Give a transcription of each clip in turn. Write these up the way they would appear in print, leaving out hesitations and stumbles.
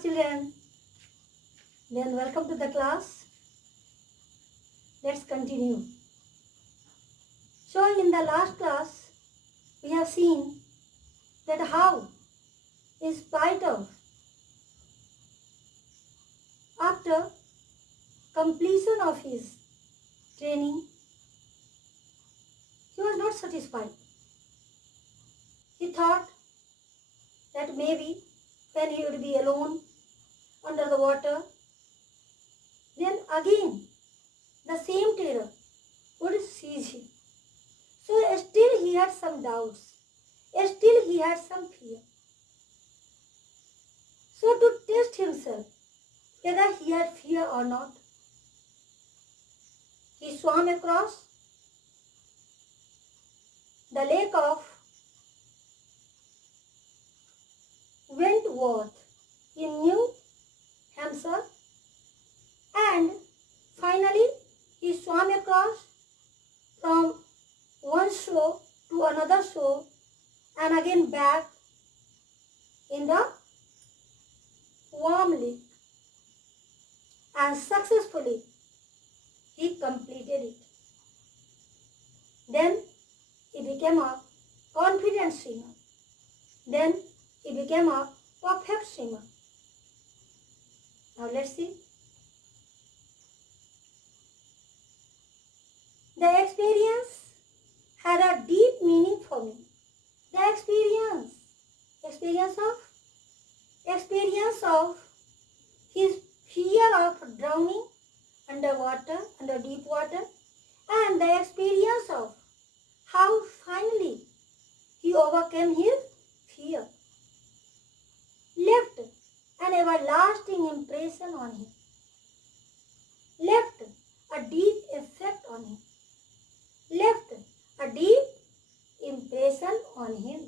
children. Then welcome to the class. Let's continue. So in the last class, we have seen that how, in spite of, after completion of his training, he was not satisfied. He thought that maybe when he would be alone under the water, then again the same terror would seize him. So still he had some doubts. Still he had some fear. So to test himself whether he had fear or not, he swam across the lake of Wentworth in New Hampshire, and finally he swam across from one shore to another shore and again back in the warm lake, and successfully he completed it. Then he became a confident swimmer. Then he became a perfect swimmer. Now let's see. The experience had a deep meaning for me. The experience of his fear of drowning underwater, under deep water, and the experience of how finally he overcame his fear, left an everlasting impression on him, left a deep effect on him, left a deep impression on him.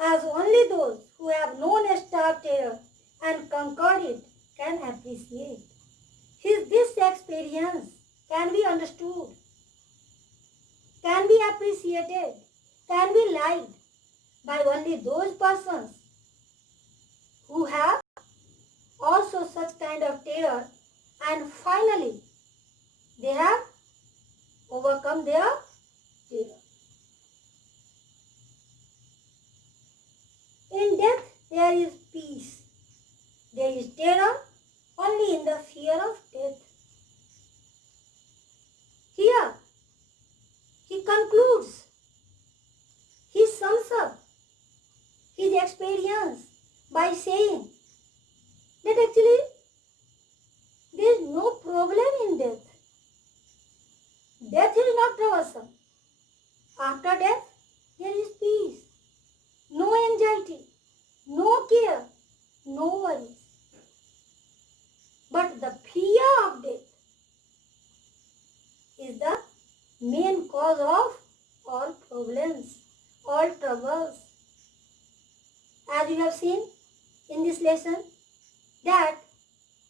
As only those who have known stark terror and conquered it can appreciate. This experience can be understood, can be appreciated, can be liked by only those persons who have also such kind of terror, and finally they have overcome their terror. In death there is peace. There is terror only in the fear of death. Here he concludes, he sums up his experience by saying that actually there is no problem in death. Death is not troublesome. After death, there is peace, no anxiety, no care, no worries. But the fear of death is the main cause of all problems, all troubles. As you have seen in this lesson, that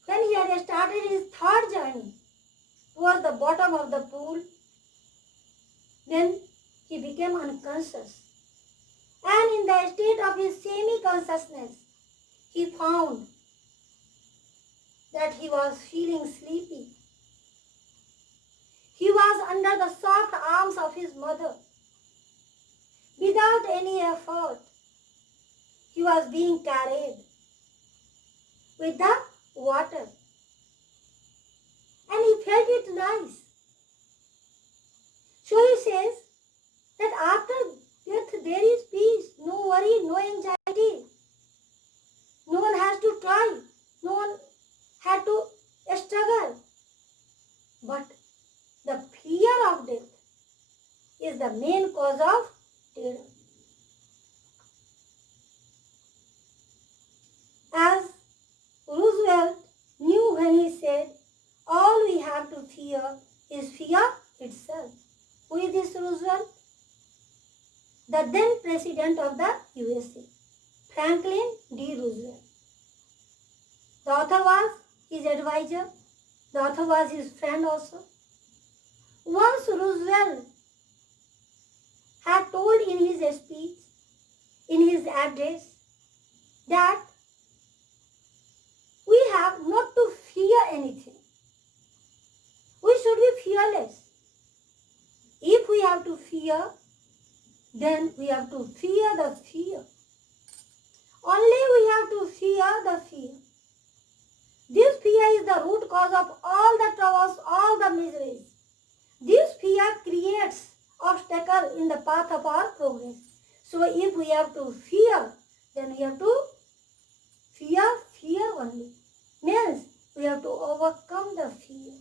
when he had started his third journey towards the bottom of the pool, then he became unconscious. And in the state of his semi-consciousness, he found that he was feeling sleepy. He was under the soft arms of his mother. Without any effort, he was being carried with the water. And he felt it nice. So he says that after death there is peace, no worry, no anxiety. No one has to try. No one had to struggle. But the fear of death is the main cause of terror. As Roosevelt knew when he said, all we have to fear is fear itself. Who is this Roosevelt? The then President of the USA, Franklin D. Roosevelt. The author was his advisor. The author was his friend also. Once Roosevelt had told in his speech, in his address, that we have not to fear anything. We should be fearless. If we have to fear, then we have to fear the fear. Only we have to fear the fear. This fear is the root cause of all the troubles, all the miseries. This fear creates obstacle in the path of our progress. So if we have to fear, then we have to fear only. Means we have to overcome the fear,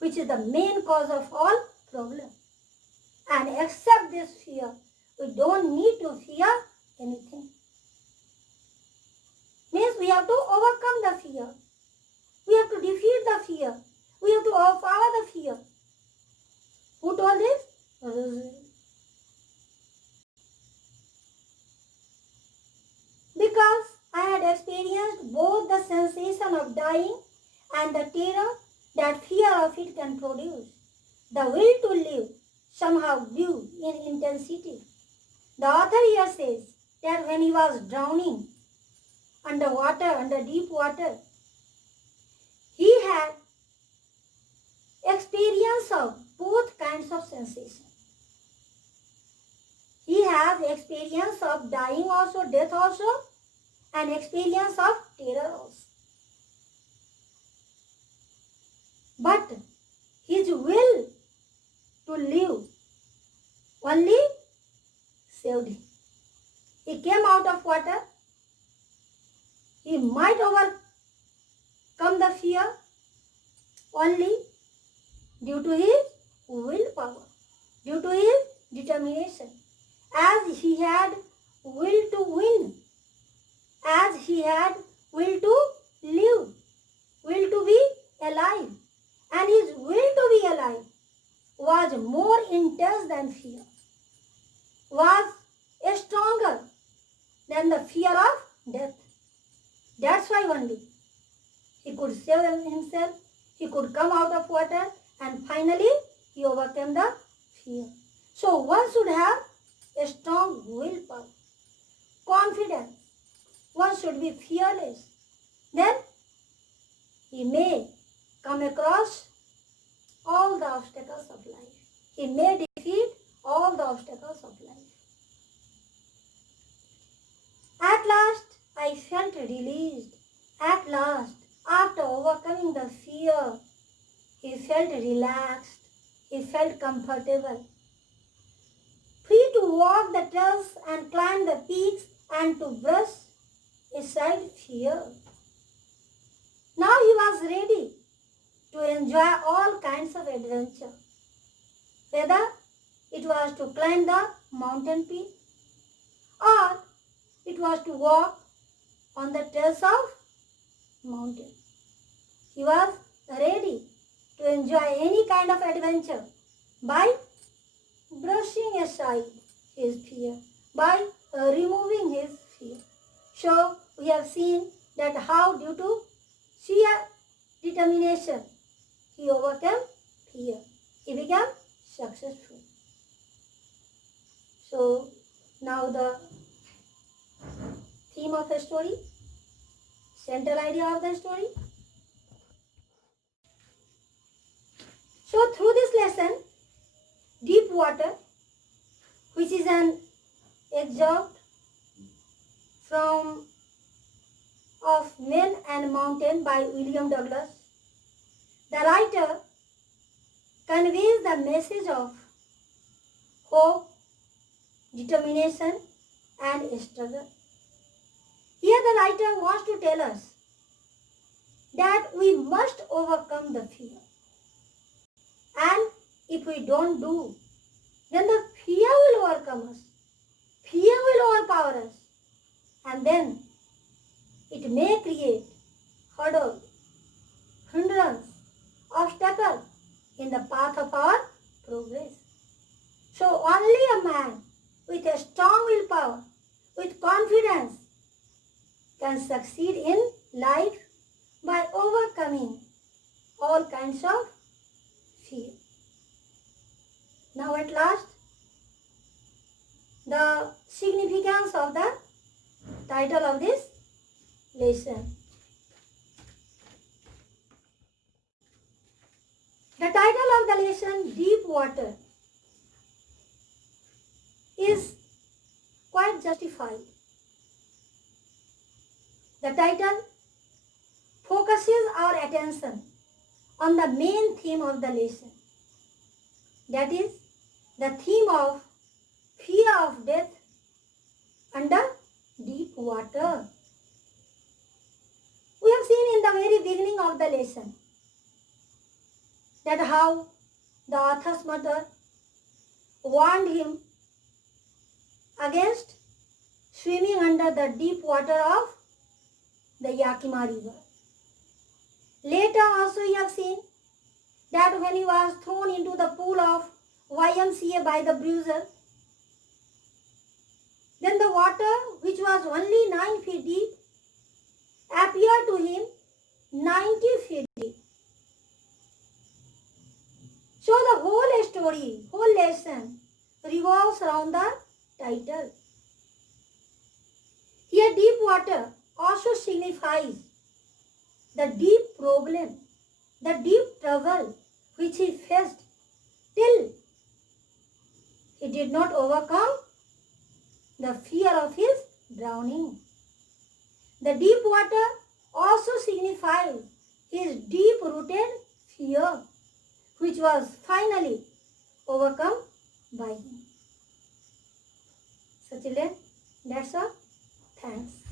which is the main cause of all problems. And accept this fear. We don't need to fear anything. Means we have to overcome the fear. We have to defeat the fear. We have to overpower the fear. Who told this? Because I had experienced both the sensation of dying and the terror that fear of it can produce. The will to live somehow grew in intensity. The author here says that when he was drowning underwater, under deep water, he had experience of both kinds of sensation. He has experience of dying also, death also, and experience of terror also. But his will to live only saved him. He came out of water. He might overcome the fear only due to his willpower, due to his determination. As he had will to win, as he had will to live, will to be alive, and his will to be alive was more intense than fear, was stronger than the fear of death. That's why only he could save himself, he could come out of water, and finally he overcame the fear. So one should have a strong willpower, confidence. One should be fearless. Then he may come across all the obstacles of life. He may defeat all the obstacles of life. At last, I felt released. At last, after overcoming the fear, he felt relaxed. He felt comfortable. Free to walk the trails and climb the peaks and to brush aside fear. Now he was ready to enjoy all kinds of adventure. Whether it was to climb the mountain peak or it was to walk on the trails of mountain. He was ready to enjoy any kind of adventure by brushing aside his fear, by removing his fear. So we have seen that how due to sheer determination he overcame fear. He became successful. So now the theme of the story, central idea of the story. So through this lesson, deep water, which is an excerpt from of Men and Mountain by William Douglas, the writer conveys the message of hope, determination, and struggle. Here the writer wants to tell us that we must overcome the fear. And if we don't do, then the fear will overcome us. Fear will overpower us. And then it may create hurdle, hindrance, obstacle in the path of our progress. So only a man with a strong willpower, with confidence, can succeed in life by overcoming all kinds of fear. Now at last, the significance of the title of this lesson. The title of the lesson, Deep Water, is quite justified. The title focuses our attention on the main theme of the lesson. That is the theme of fear of death under deep water. We have seen in the very beginning of the lesson that how the author's mother warned him against swimming under the deep water of the Yakima River. Later also we have seen that when he was thrown into the pool of YMCA by the bruiser, then the water, which was only 9 feet deep, appeared to him 90 feet deep. So the whole story, whole lesson revolves around the title. Here deep water also signifies the deep problem, the deep trouble which he faced till he did not overcome the fear of his drowning. The deep water also signifies his deep-rooted fear, which was finally overcome by him. So children, that's all. Thanks.